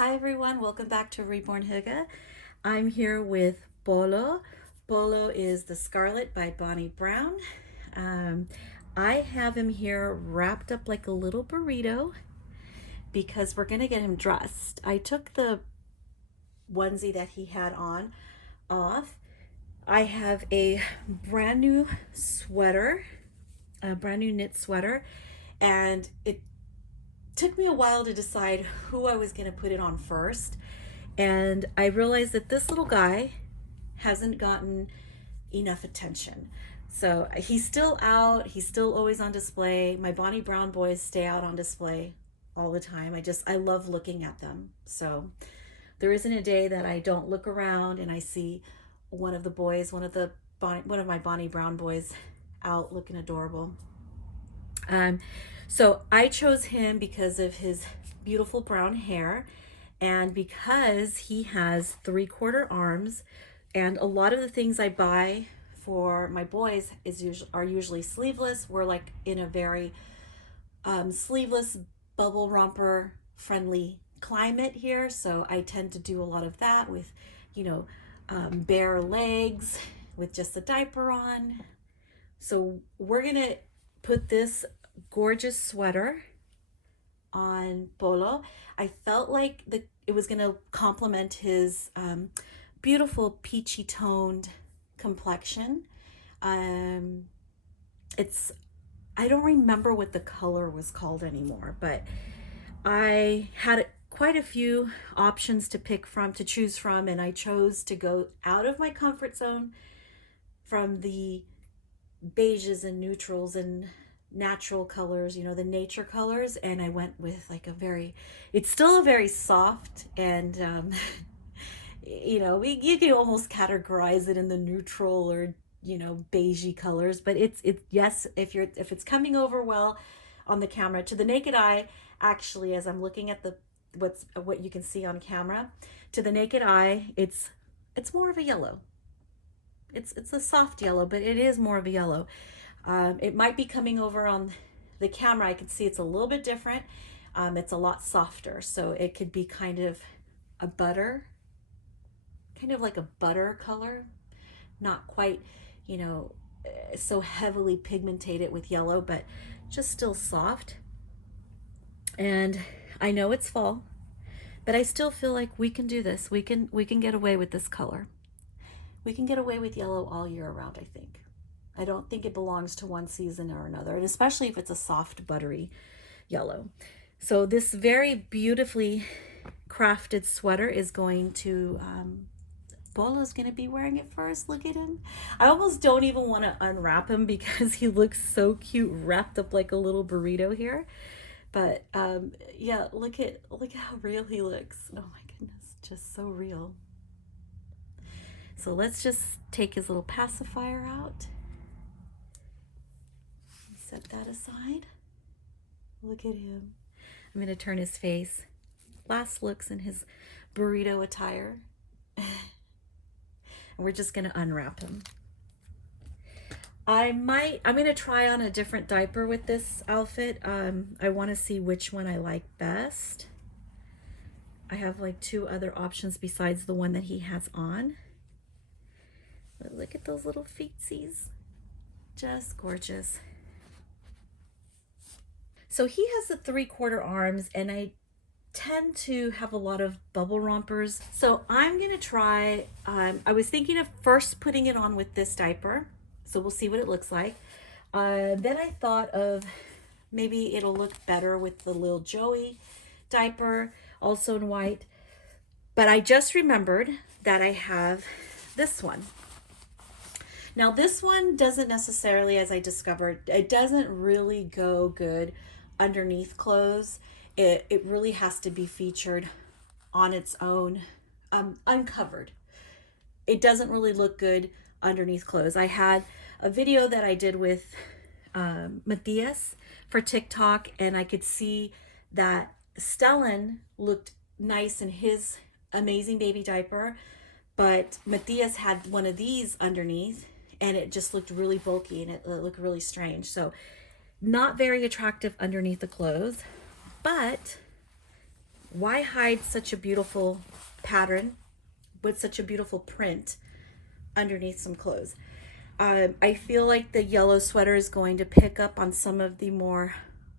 Hi everyone, welcome back to Reborn Hygge. I'm here with Polo. Polo is the Scarlett by Bonnie Brown. Um, I have him here wrapped up like a little burrito because we're gonna get him dressed. I took the onesie that he had on off. I have a brand new sweater, a brand new knit sweater, and it took me a while to decide who I was going to put it on first. And I realized that this little guy hasn't gotten enough attention. So he's still out, he's still always on display. My Bonnie Brown boys stay out on display all the time. I love looking at them. So there isn't a day that I don't look around and I see one of the boys, one of my Bonnie Brown boys out looking adorable. Um, so I chose him because of his beautiful brown hair and because he has 3/4 arms, and a lot of the things I buy for my boys are usually sleeveless. We're like in a very sleeveless bubble romper friendly climate here, so I tend to do a lot of that with, you know, bare legs with just a diaper on. So we're gonna put this gorgeous sweater on Polo. I felt like it was gonna complement his beautiful peachy toned complexion. Um, it's I don't remember what the color was called anymore, but I had quite a few options to choose from, and I chose to go out of my comfort zone from the beiges and neutrals and natural colors, the nature colors, and I went with like it's still a very soft and you can almost categorize it in the neutral or beigey colors, but yes, if it's coming over well on the camera to the naked eye, actually, as I'm looking at what you can see on camera, to the naked eye, it's more of a yellow. It's a soft yellow, but it is more of a yellow. It might be coming over on the camera. I can see it's a little bit different. It's a lot softer, so it could be kind of a butter, kind of like a butter color, not quite, so heavily pigmented with yellow, but just still soft. And I know it's fall, but I still feel like we can do this. We can get away with this color. We can get away with yellow all year around, I think. I don't think it belongs to one season or another, and especially if it's a soft, buttery yellow. So this very beautifully crafted sweater is going to, Bolo's going to be wearing it first. Look at him. I almost don't even want to unwrap him because he looks so cute wrapped up like a little burrito here. But yeah, look how real he looks. Oh my goodness, just so real. So let's just take his little pacifier out. Set that aside. Look at him. I'm going to turn his face. Last looks in his burrito attire. And we're just going to unwrap him. I'm going to try on a different diaper with this outfit. I want to see which one I like best. I have like 2 other options besides the one that he has on. But look at those little feetsies. Just gorgeous. So he has the 3/4 arms, and I tend to have a lot of bubble rompers. So I'm gonna try, I was thinking of first putting it on with this diaper. So we'll see what it looks like. Then I thought of maybe it'll look better with the Lil Joey diaper, also in white. But I just remembered that I have this one. Now this one doesn't necessarily, as I discovered, it doesn't really go good underneath clothes. It really has to be featured on its own, uncovered. It doesn't really look good underneath clothes. I had a video that I did with Matthias for TikTok, and I could see that Stellan looked nice in his amazing baby diaper, but Matthias had one of these underneath, and it just looked really bulky, and it looked really strange. So not very attractive underneath the clothes, but why hide such a beautiful pattern with such a beautiful print underneath some clothes? I feel like the yellow sweater is going to pick up on some of the more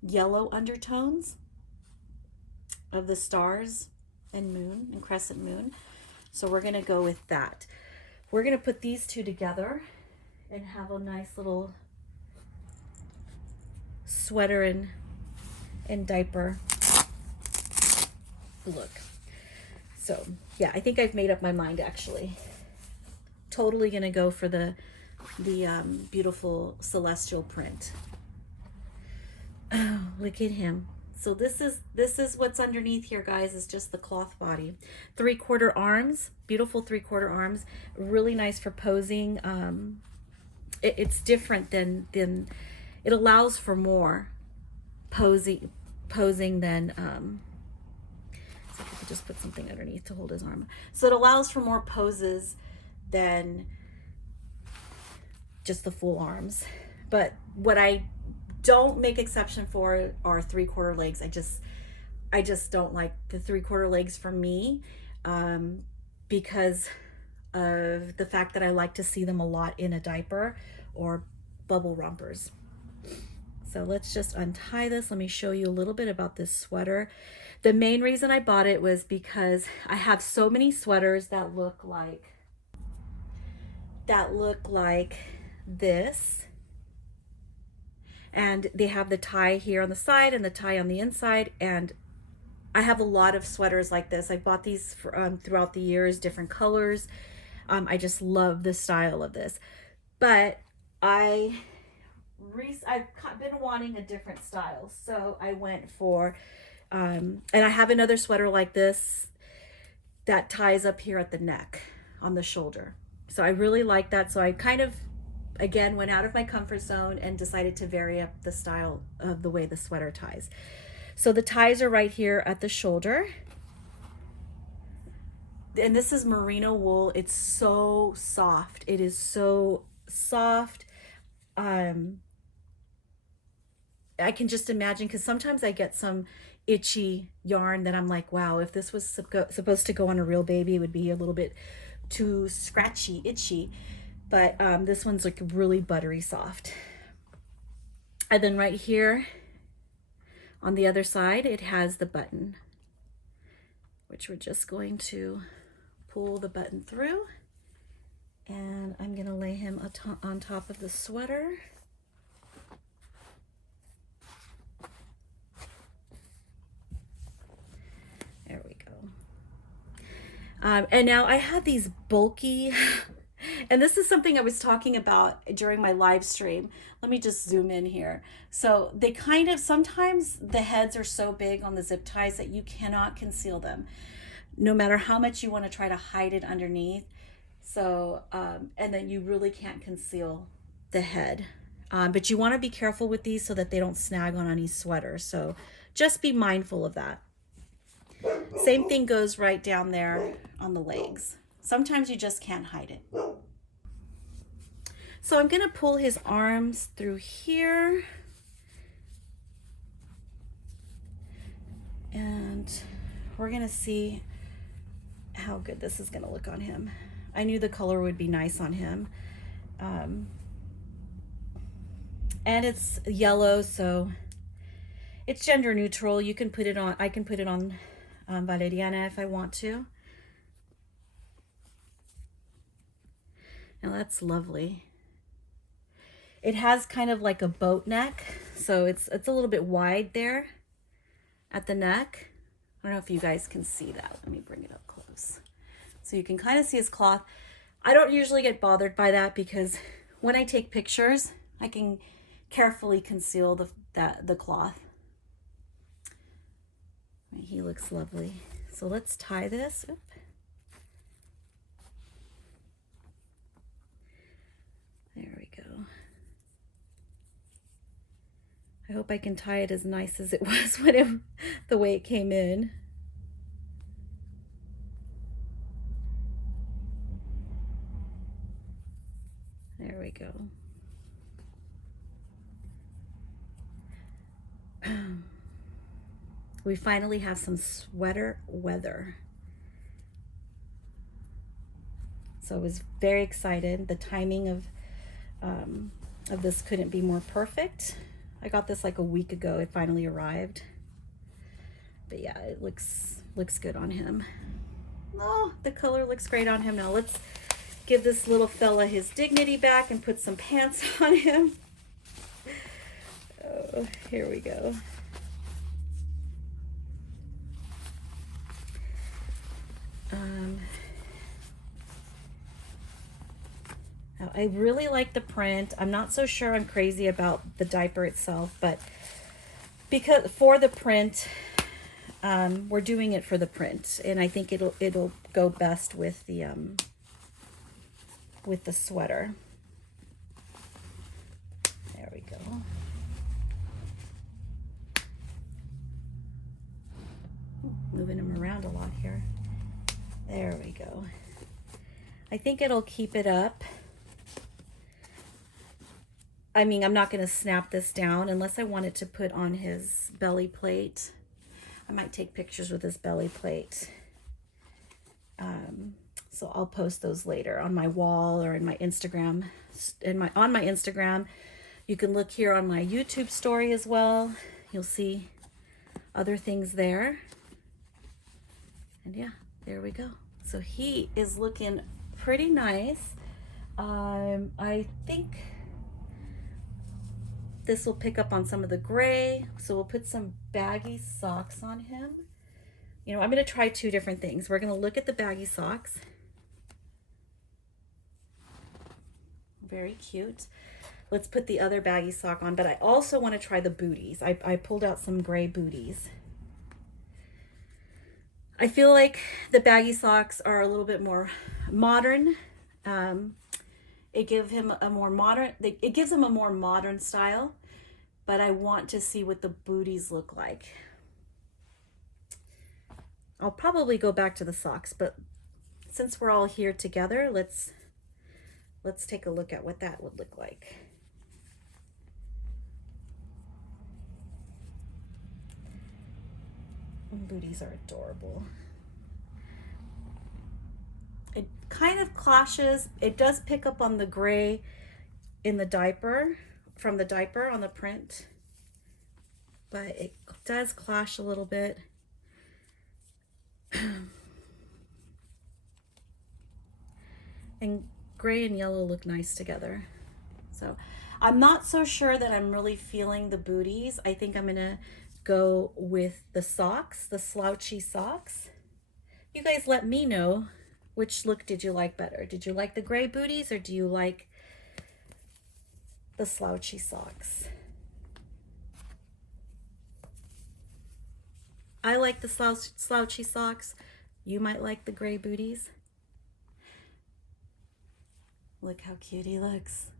yellow undertones of the stars and moon and crescent moon. So we're going to go with that. We're going to put these two together and have a nice little sweater and diaper look. So yeah, I think I've made up my mind actually. Totally going to go for the beautiful celestial print. Oh, look at him. So this is what's underneath here, guys, is just the cloth body. 3/4 arms, beautiful 3/4 arms, really nice for posing. It's different than it allows for more posing than so if I could just put something underneath to hold his arm. So it allows for more poses than just the full arms. But what I don't make exception for are 3/4 legs. I just don't like the 3/4 legs for me, because of the fact that I like to see them a lot in a diaper or bubble rompers. So let's just untie this. Let me show you a little bit about this sweater. The main reason I bought it was because I have so many sweaters that look like this, and they have the tie here on the side and the tie on the inside, and I have a lot of sweaters like this. I bought these for, throughout the years, different colors. I just love the style of this, but I've been wanting a different style, so I went for and I have another sweater like this that ties up here at the neck on the shoulder. So I really like that. So I kind of, again, went out of my comfort zone and decided to vary up the style of the way the sweater ties. So the ties are right here at the shoulder. And this is merino wool. It's so soft. It is so soft. I can just imagine, because sometimes I get some itchy yarn that I'm like, wow, if this was supposed to go on a real baby, it would be a little bit too scratchy, itchy. But this one's like really buttery soft. And then right here on the other side, it has the button, which we're just going to pull the button through. And I'm going to lay him on top of the sweater. There we go. And now I have these bulky, and this is something I was talking about during my live stream. Let me just zoom in here. So they kind of, sometimes the heads are so big on the zip ties that you cannot conceal them, no matter how much you want to try to hide it underneath. So, and then you really can't conceal the head. But you want to be careful with these so that they don't snag on any sweater. So just be mindful of that. Same thing goes right down there on the legs. Sometimes you just can't hide it. So I'm going to pull his arms through here. And we're going to see how good this is going to look on him. I knew the color would be nice on him. And it's yellow, so it's gender neutral. You can put it on, I can put it on Valeriana if I want to. Now that's lovely. It has kind of like a boat neck, so it's a little bit wide there at the neck. I don't know if you guys can see that. Let me bring it up close. So you can kind of see his cloth. I don't usually get bothered by that because when I take pictures, I can carefully conceal the cloth. He looks lovely. So let's tie this. Oop. There we go. I hope I can tie it as nice as it was when the way it came in. There we go. We finally have some sweater weather. So I was very excited. The timing of this couldn't be more perfect. I got this like a week ago. It finally arrived. But yeah, it looks good on him. Oh, the color looks great on him. Now let's give this little fella his dignity back and put some pants on him. Oh, here we go. I really like the print. I'm not so sure I'm crazy about the diaper itself, but because for the print, we're doing it for the print, and I think it'll go best with the sweater. There we go. Moving him around a lot here. There we go. I think it'll keep it up. I mean, I'm not going to snap this down unless I wanted to put on his belly plate. I might take pictures with his belly plate. So I'll post those later on my wall or in my Instagram. On my Instagram, you can look here on my YouTube story as well. You'll see other things there. And yeah, there we go. So he is looking pretty nice. I think this will pick up on some of the gray. So we'll put some baggy socks on him. You know, I'm going to try two different things. We're going to look at the baggy socks. Very cute. Let's put the other baggy sock on, but I also want to try the booties. I pulled out some gray booties. I feel like the baggy socks are a little bit more modern. It gives him a more modern style, but I want to see what the booties look like. I'll probably go back to the socks, but since we're all here together, let's take a look at what that would look like. Booties are adorable. It kind of clashes. It does pick up on the gray in the diaper, from the diaper on the print, but it does clash a little bit. And gray and yellow look nice together. So I'm not so sure that I'm really feeling the booties. I think I'm gonna go with the socks, the slouchy socks. You guys let me know, which look did you like better? Did you like the gray booties or do you like the slouchy socks? I like the slouchy socks. You might like the gray booties. Look how cute he looks.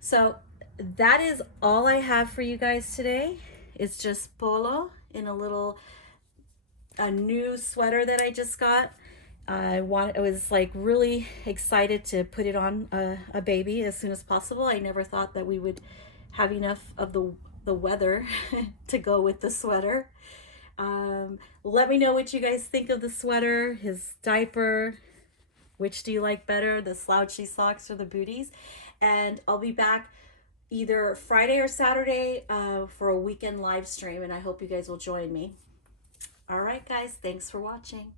So that is all I have for you guys today. It's just Polo in a new sweater that I just got. I was like really excited to put it on a baby as soon as possible. I never thought that we would have enough of the weather to go with the sweater. Let me know what you guys think of the sweater, his diaper. Which do you like better, the slouchy socks or the booties? And I'll be back either Friday or Saturday for a weekend live stream, and I hope you guys will join me. All right, guys, thanks for watching.